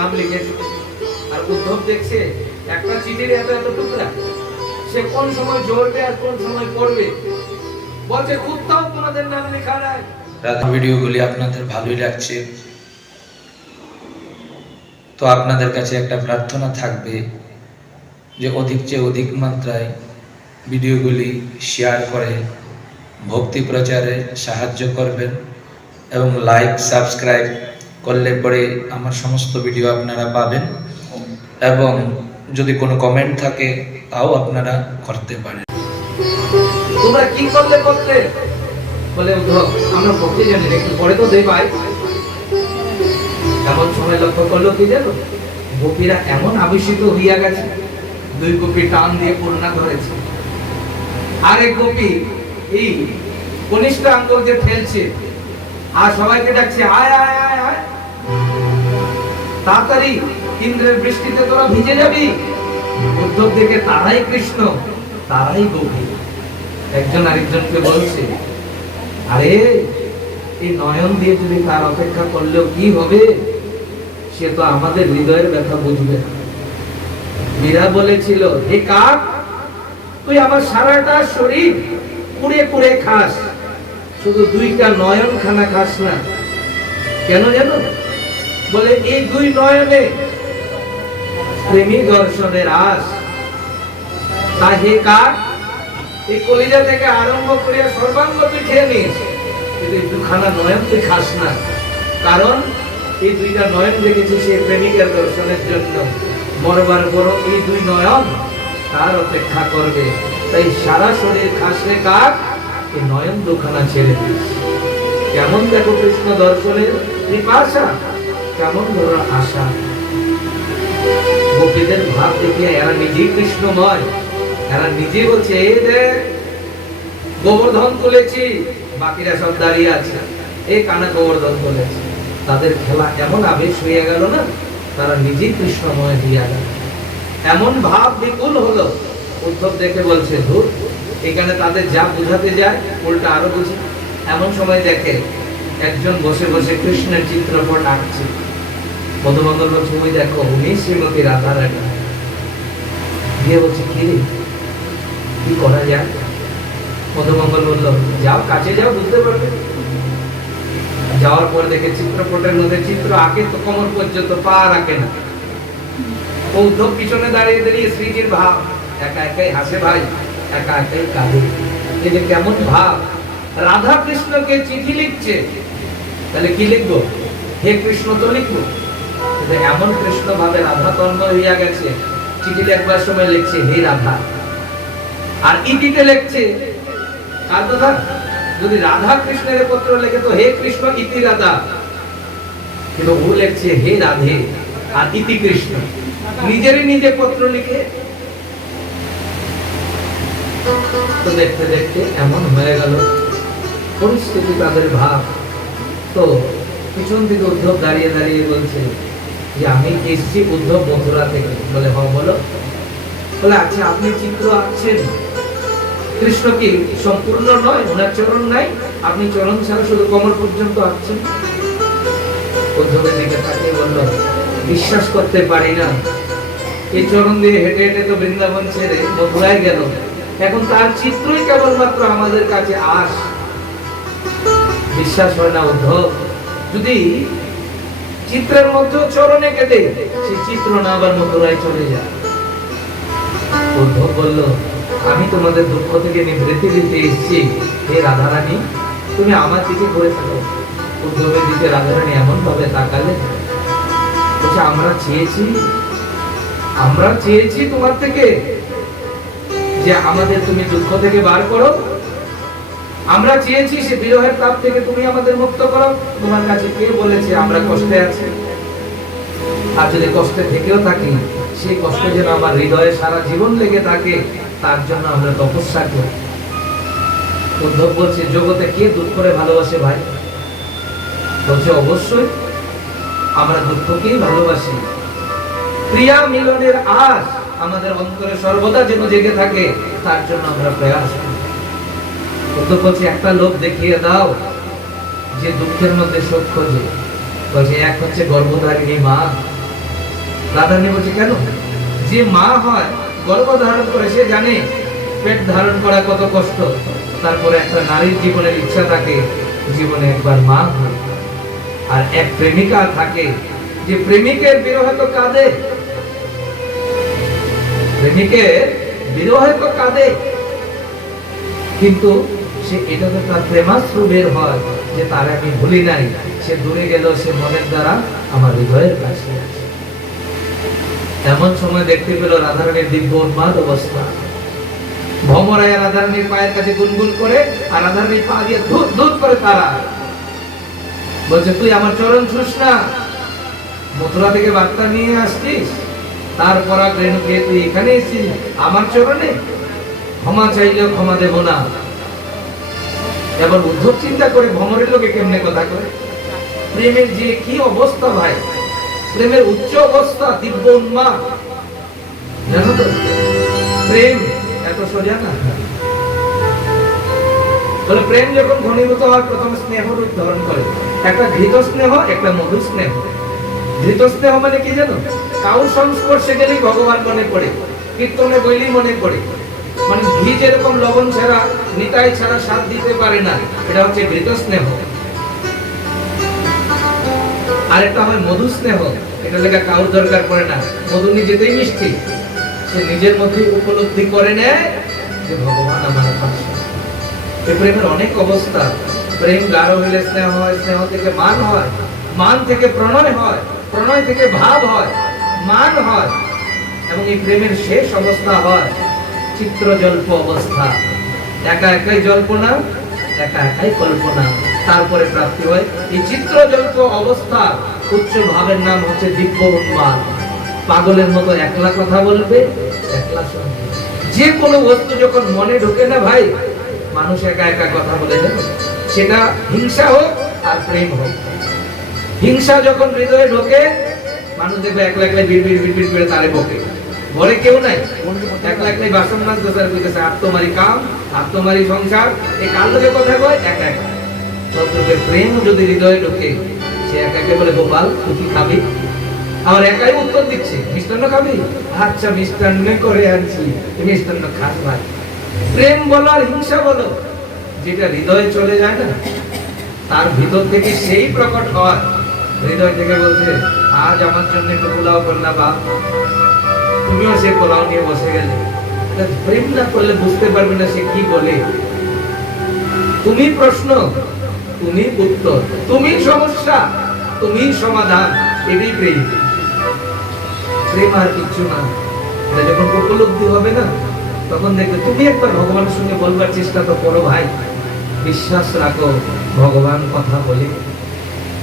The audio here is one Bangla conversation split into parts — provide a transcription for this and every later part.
নাম লিখেছে আর উদ্ধব দেখছে, একটা চিঠির এত এত টুকরা। সে কোন সময় জড়বে আর কোন সময় পড়বে? বলছে কোথাও তোমাদের নাম লেখা নাই। ভিডিওগুলি আপনাদের ভালোই লাগছে। তো আপনাদের কাছে একটা প্রার্থনা থাকবে যে অধিক চেয়ে অধিক মাত্রায় ভিডিওগুলি শেয়ার করে, ভক্তি প্রচারে সাহায্য করবেন এবং লাইক, সাবস্ক্রাইব করলে পরে আমার সমস্ত ভিডিও আপনারা পাবেন এবং যদি কোনো কমেন্ট থাকে, তাও আপনারা করতে পারেন। তোমরা কি করলে বলে আমরা ভক্তি জানি একটু পরে তো দেই ভাই। এমন সময় লক্ষ্য করল কি জানো? গোপীরা এমন আবিষ্কৃত হইয়া গেছে, দুই গোপী টান দিয়ে পূর্ণা ধরেছে। আরেক গোপী এই কনিষ্ঠ আঙ্গুল যে ঠেলছে আর সবাইকে ডাকছে আয় আয় আয় আয় তাড়াতাড়ি ইন্দ্রের বৃষ্টিতে তোরা ভিজে যাবি। উদ্ধব দেখে তারাই কৃষ্ণ, তারাই গোপী একজন আরেকজনকে বলছে, আরে এই নয়ন দিয়ে যদি তার অপেক্ষা করলেও কি হবে? সে তো আমাদের হৃদয়ের ব্যথা বুঝবে না। মীরা বলেছিল, হে কাক, তুই আমার সারাটা শরীর কুড়ে কুড়ে খাস। শুধু দুইটা নয়ন খানা খাস না। কেন জানো? বলে, এই দুই নয়নে প্রেমী দর্শনের আস। তা হে কাক এই কলিজা থেকে আরম্ভ করিয়া সর্বাঙ্গ তুই খেয়ে নিস। কিন্তু এই দুখানা নয়ন তুই খাস না। কারণ এই দুইটা নয়ন দেখেছি সে প্রেমিকের দর্শনের জন্য। মরবার বড় এই দুই নয়ন তার অপেক্ষা করবে। তাই সারা শরীর খাসলে কাক এই নয়ন দুখানা ছেড়ে দিস। কেমন দেখো কৃষ্ণ দর্শনের পিপাসা? কেমন ধরো আশা? গোপীদের ভাব দেখিয়া এরা নিজেই কৃষ্ণময়। এরা নিজে বলছে গোবর্ধন তুলেছি। বাকিরা সব দাঁড়িয়ে আছে। গোবর্ধন তাদের খেলা এমন আবেশ হয়ে গেল না, তারা নিজেই কৃষ্ণময় হইয়া গেল। এমন ভাব বিপুল হলো। উদ্ধব দেখে বলছে, ধুর এখানে তাদের যা বোঝাতে যায়, উল্টা আরও বুঝি। এমন সময় দেখে একজন বসে বসে কৃষ্ণের চিত্রপট আঁকছে। মধুমঙ্গল ওই দেখো, উনি শ্রীমতী রাধা রানী। দিয়ে বলছে, কি রে? কি করা যায়? মধুমঙ্গল বলল, যাও, কাছে যাও, বুঝতে পারবে। যাওয়ার পর দেখে চিত্রপটের মধ্যে চিত্র আঁকে তো কোমর পর্যন্ত, পা আঁকে না। উদ্ধব পিছনে দাঁড়িয়ে দাঁড়িয়ে শ্রীজির ভাব। একা একাই হাসে ভাই। একা একাই কাঁদে কেমন ভাব? রাধা কৃষ্ণকে চিঠি লিখছে। তাহলে কি লিখব? হে কৃষ্ণ তো লিখব। এমন কৃষ্ণ ভাবে রাধা হইয়া গেছে, চিঠি লেখবার সময় লিখছে, হে রাধা। আর ইতিতে লিখছে যদি রাধা কৃষ্ণের পত্র লেখে তো হে কৃষ্ণ, ইতি রাধা। কিন্তু ও লিখছে, হে রাধে, আর ইতি কৃষ্ণ। নিজেরই নিজে পত্র লিখে তো দেখতে দেখতে এমন হয়ে গেল। পরিস্থিতি তাদের ভাব। তো পিছন থেকে উদ্ধব দাঁড়িয়ে দাঁড়িয়ে বলছে যে, আমি এসছি উদ্ধব মথুরা থেকে। বলে হ বলো। বলে আচ্ছা আপনি চিত্র আঁকছেন। কৃষ্ণ কি সম্পূর্ণ নয়? ওনার চরণ নাই? আপনি চরণ ছাড়া শুধু কমর পর্যন্ত আঁকছেন? উদ্ধবের দিকে তাকিয়ে বলল, বিশ্বাস করতে পারি না। এই চরণ দিয়ে হেঁটে হেঁটে তো বৃন্দাবন ছেড়ে মথুরায় গেল। এখন তার চিত্রই কেবলমাত্র আমাদের কাছে আস। বিশ্বাস হয় না উদ্ধব যদি চিত্রের মধ্যে চরণে কেটে সেই চিত্র না আবার মথুরায় চলে যায়। উদ্ধব বলল, আমি তোমাদের দুঃখ থেকে নিবৃত্তি দিতে এসেছি। হে রাধারানী, তুমি আমার দিকে ঘুরে থাকো। উদ্ধবের দিকে রাধারানী এমন ভাবে তাকালে আমরা চেয়েছি আমরা চেয়েছি তোমার থেকে যে আমাদের তুমি দুঃখ থেকে বার করো। আমরা চেয়েছি সে বিরহের তাপ থেকে তুমি আমাদের মুক্ত করো। তোমার কাছে কে বলেছে আমরা কষ্টে আছি? আর যদি কষ্টে থেকেও থাকি, সেই কষ্ট যেন আমার হৃদয়ে সারা জীবন লেগে থাকে, তার জন্য আমরা তপস্যা করি। উদ্ধব বলছে, জগতে কে দুঃখ করে ভালোবাসে ভাই? বলছে, অবশ্যই আমরা দুঃখকেই ভালোবাসি। প্রিয়া মিলনের আশ আমাদের অন্তরে সর্বদা যেন জেগে থাকে, তার জন্য আমরা প্রয়াস বলছে একটা লোক দেখিয়ে দাও, যে দুঃখের মধ্যে সুখ খোঁজে। বলছে, এক হচ্ছে গর্ভধারিণী মা। রাধারানী বলছে, কেন? যে মা হয়, গর্ভ ধারণ করে, সে জানে পেট ধারণ করা কত কষ্ট। তারপরে একটা নারীর জীবনের ইচ্ছা থাকে, জীবনে একবার মা হয়। আর এক প্রেমিকা থাকে, যে প্রেমিকের বিরহে তো কাঁদে প্রেমিকের বিরহে কাঁদে কিন্তু সে এটা তো তার প্রেমাশ্রু বের হয় যে তার আমি ভুলি নাই। সে দূরে গেল, সে মনের দ্বারা আমার হৃদয়ের কাছে। এমন সময় দেখতে পেল রাধারানীর দিব্য উন্মাদ অবস্থা। ভমরায় রাধারানীর পায়ের কাছে গুনগুন করে আর রাধারানীর পা দিয়ে ধুত ধুত করে তারা বলছে, তুই আমার চরণ ছুস না মথুরা থেকে বার্তা নিয়ে আসছিস তারপর এখানে এসেছিস? আমার চরণে? ক্ষমা চাইলেও ক্ষমা দেব না। এবার উদ্ধব চিন্তা করে ভ্রমরের লোকে কেমনে কথা করে প্রেমের যে কি অবস্থা ভাই? প্রেমের উচ্চ অবস্থা, দিব্য উন্মাদ। জানো তো, প্রেম এত সোজা না? বলে প্রেম যখন ঘনীভূত হয়, প্রথম স্নেহ রূপ ধারণ করে। একটা ঘৃত স্নেহ, একটা মধু স্নেহ। ধৃত স্নেহ মানে কি জানো? কাউ সংস্পর্শে গেলেই ভগবান মনে পড়ে কীর্তনে বইলেই মনে পড়ে মানে ঘি যেরকম লবণ ছাড়া, নিতাই ছাড়া স্বাদ দিতে পারে না, এটা হচ্ছে ঘৃত স্নেহ আর একটা হয় মধু স্নেহ এটা লেখা কাউর দরকার পড়ে না। মধু নিজেতেই মিষ্টি। সে নিজের মধ্যে উপলব্ধি করে নেয় যে ভগবান আমার পাশে। এই প্রেমের অনেক অবস্থা। প্রেম গাঢ় হইলে স্নেহ হয়, স্নেহ থেকে মান হয়। মান থেকে প্রণয় হয়, প্রণয় থেকে ভাব হয়। মান হয় এবং এই প্রেমের শেষ অবস্থা হয় চিত্র জল্প অবস্থা। একা একাই জল্পনা, একা একাই কল্পনা। তারপরে প্রাপ্তি হয় এই চিত্র জল্প অবস্থা। উচ্চ ভাবের নাম হচ্ছে দিব্য উন্মাদ। পাগলের মতো একলা কথা বলবে, একলা যে কোনো বস্তু যখন মনে ঢোকে না ভাই, মানুষ একা একা কথা বলে সেটা হিংসা হোক আর প্রেম হোক। হিংসা যখন হৃদয়ে ঢোকে মানুষ দেখবে একলা একলা বিড় বিড় বিড় বিড় করে তারে বকে। ঘরে কেউ নাই। একলা একলাই বাসন মাছ দোষার কইতেছে আত্মমারি কাম, আত্মমারি সংসার। এই কাল লোকে কথা কয়? একা একা। তদ্রূপে প্রেম যদি হৃদয়ে ঢোকে, সে একা একা বলে, গোপাল, তুই খাবি? আমার একাই উত্তর দিচ্ছে, মিষ্টান্ন খাবি? আচ্ছা মিষ্টান্ন করে আনছি। মিষ্টান্ন খাস ভাই। প্রেম বলো আর হিংসা বলো, যেটা হৃদয়ে চলে যায় না, তার ভিতর থেকে সেই প্রকট হয় হৃদয় থেকে বলছে আজ আমার জন্য একটু পোলাও কর না বাপ। তুমিও সে পোলাও নিয়ে বসে গেলে। প্রেম না করলে বুঝতে পারবে না সে কি বলে। তুমি প্রশ্ন, তুমি উত্তর, তুমি সমস্যা, তুমি সমাধান, এটাই প্রেম। প্রেম আর কিছু না। যখন উপলব্ধি হবে না, তখন দেখবে তুমি একবার ভগবানের সঙ্গে বলবার চেষ্টা তো করো ভাই। বিশ্বাস রাখো, ভগবান কথা বলে।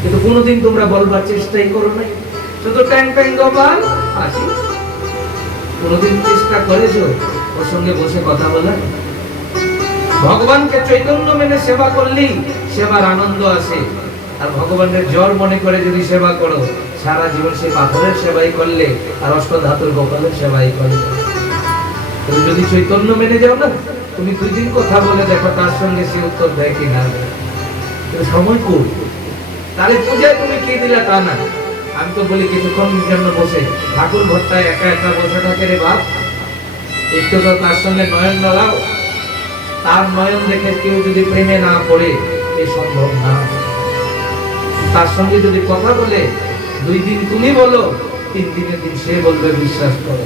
কিন্তু কোনোদিন তোমরা বলবার চেষ্টাই করো না শুধু ট্যাং ট্যাং গোপাল কোনোদিন চেষ্টা করেছ ওর সঙ্গে বসে কথা বলার? ভগবানকে চৈতন্য মেনে সেবা সেবার আনন্দ আসে। আর ভগবানের জ্বর মনে করে যদি সেবা করো, সারা জীবন সেই পাথরের সেবাই করলে আর অষ্টধাতুর গোপালের সেবাই করলে। তুমি যদি চৈতন্য মেনে যাও না, তুমি দুই দিন কথা বলে দেখো তার সঙ্গে সে উত্তর দেয় কিনা। সময় কর তাহলে পূজায় তুমি কি দিলে তা না? আমি তো বলি কিছুক্ষণ জন্য বসে। ঠাকুর ঘরটায় একা একা বসে থাকে রে বাপ। একটু তো তার সঙ্গে নয়ন লাগাও তার নয়ন দেখে কেউ যদি প্রেমে না পড়ে, এ সম্ভব না। তার সঙ্গে যদি কথা বলে, দুই দিন তুমি বলো, তিন দিনের দিন সে বলবে বিশ্বাস করো।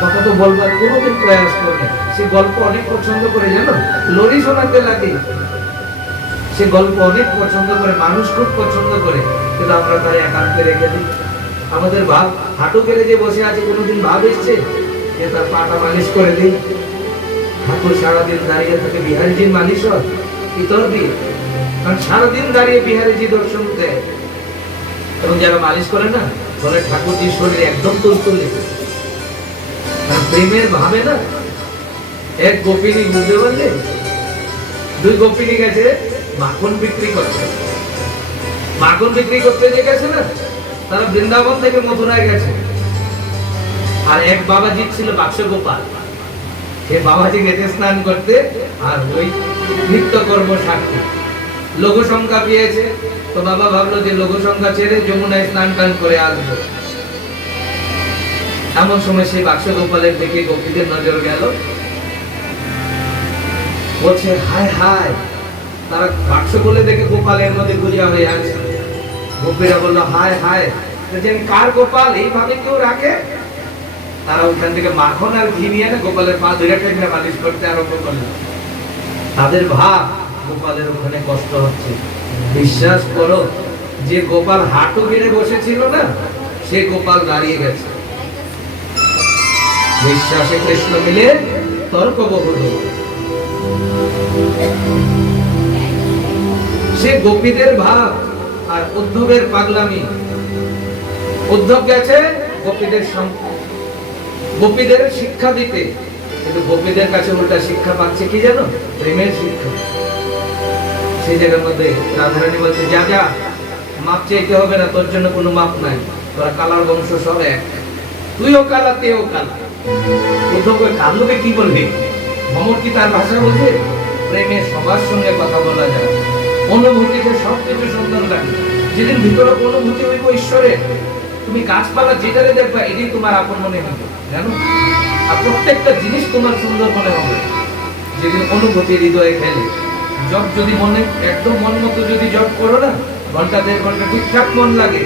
কথা তো বলবার কোনোদিন প্রয়াস করে সে গল্প অনেক পছন্দ করে, জানো? লরি শোনাতে লাগে। সে গল্প অনেক পছন্দ করে, মানুষ খুব পছন্দ করে, কিন্তু আমরা তাই একান্তে রেখে দিই। আমাদের ভাব হাঁটু কেড়ে যে বসে আছে, কোনোদিন ভাব এসছে? যে তার পাটা মালিশ করে দিই। ঠাকুর সারাদিন দাঁড়িয়ে থাকে বিহারীজির মালিশ হয় ইতর দিয়ে কারণ সারাদিন দাঁড়িয়ে বিহারীজি দর্শন দেয়। এবং যারা মালিশ করে না, বলে ঠাকুরজির শরীর একদম তুলতুলে কারণ প্রেমের ভাবে না, এক গোপিনী বুঝতে পারলে? দুই গোপিনী গেছে। মাখন বিক্রি করছে। মাখন বিক্রি করতে যে গেছে না, তারা বৃন্দাবন থেকে মথুরায় গেছে। আর এক বাবাজি ছিল বাক্স গোপাল সে বাবাজি স্নান করতে আর ওই সাক্ষী লঘু সংখ্যা পেয়েছে। তো বাবা ভাবলো যে ছেড়ে যমুনায় স্নান টান করে আসব। এমন সময় সেই বাক্স গোপালের দিকে গোপীদের নজর গেল। বলছে, হায় হায় তারা বাক্স বলে দেখে গোপালের মধ্যে গুলিয়া হয়ে আছে। গোপীরা বলল, হায় হায় জানি কার গোপাল? এইভাবে কেউ রাখে? তারা ওখান থেকে মাখন আর ঘি নিয়ে গোপালের পা ধরে টেনে মালিশ করতে আরম্ভ করল। তাদের ভাব গোপালের ওখানে কষ্ট হচ্ছে। বিশ্বাস করো, যে গোপাল হাঁটু গেড়ে বসেছিল না, সে গোপাল দাঁড়িয়ে গেছে। বিশ্বাসে কৃষ্ণ মিলে তর্ক বহুল সে গোপীদের ভাব আর উদ্ধবের পাগলামি। উদ্ধব গেছে গোপীদের গোপীদের শিক্ষা দিতে। কিন্তু গোপীদের কাছে উল্টা শিক্ষা পাচ্ছে কি জানো প্রেমের শিক্ষা। সেই জায়গার মধ্যে রাধারানী বলছে, যা যা, মাপ চাইতে হবে না, তোর জন্য কোনো মাপ নাই। তোরা কালার বংশ সব এক। তুইও কালা, তেও কালা। উদ্ধব কাল্লুকে কি বলবি? ভ্রমর কি তার ভাষা বোঝে প্রেমে সবার সঙ্গে কথা বলা যায়। অনুভূতিতে সবকিছু সুন্দর লাগে যেদিন ভিতরে অনুভূতি হইব ঈশ্বরের তুমি গাছপালা যেটারে দেখবা, এটাই তোমার আপন মনে হবে, জানো? আর প্রত্যেকটা জিনিস তোমার সুন্দর মনে হবে। যেদিন অনুভূতি হৃদয়ে খেলে জব যদি মনে, একদম মন মতো যদি জব করো না, ঘণ্টা দেড় ঘণ্টা ঠিকঠাক মন লাগে,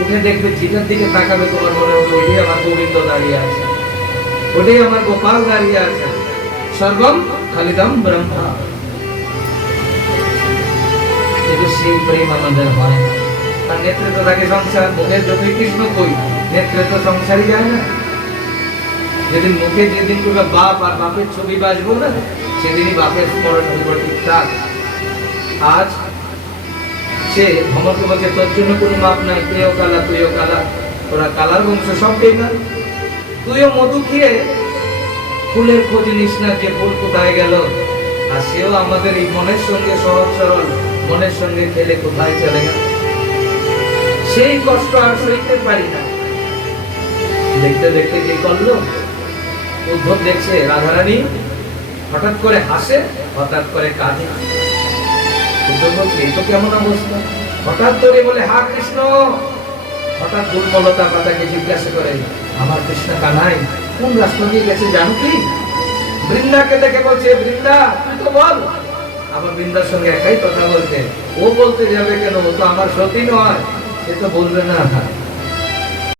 উঠে দেখবে যেটার দিকে তাকাবে তোমার মনে হবে, ওইটাই আমার গোবিন্দ দাঁড়িয়ে আছে। ওটাই আমার গোপাল দাঁড়িয়ে আছে। সর্বম খালিদম ব্রহ্মা। কিন্তু প্রেম আমাদের হয়। তার নেতৃত্ব থাকে সংসার। মুখের কৃষ্ণ কই, নেতৃত্ব সংসারই যায় না। যেদিন মুখে যেদিন বাপ আর বাপের ছবি বাজবো না, সেদিনই বাপের স্মরণ ঠিকঠাক আজ সে তোর জন্য কোনো নাই। তুইও কালা তুইও কালা। তোরা কালার বংশ সবটাই না। তুইও মধু খেয়ে ফুলের খোঁজ নিস না যে ফুল কোথায় গেল। আর সেও আমাদের এই মনের সঙ্গে সহজ সরল। মনের সঙ্গে খেলে কোথায় চলে গেল? সেই কষ্ট আর সইতে পারি না। দেখতে দেখতে কি করল? উদ্ধব দেখছে রাধারানী হঠাৎ করে হাসে, হঠাৎ করে কাঁদে। উদ্ধব বলছে, এই তো কেমন অবস্থা? হঠাৎ করে বলে, হা কৃষ্ণ! হঠাৎ দুর্বলতা পাতাকে জিজ্ঞাসা করে, আমার কৃষ্ণ কানাই কোন রাস্তা দিয়ে গেছে জানো কি? বৃন্দাকে দেখে বলছে, বৃন্দা, তুই তো বল আমার বৃন্দার সঙ্গে একাই কথা বলছে। ও বলতে যাবে কেন? ও তো আমার সতী নয়। সে তো বলবে না।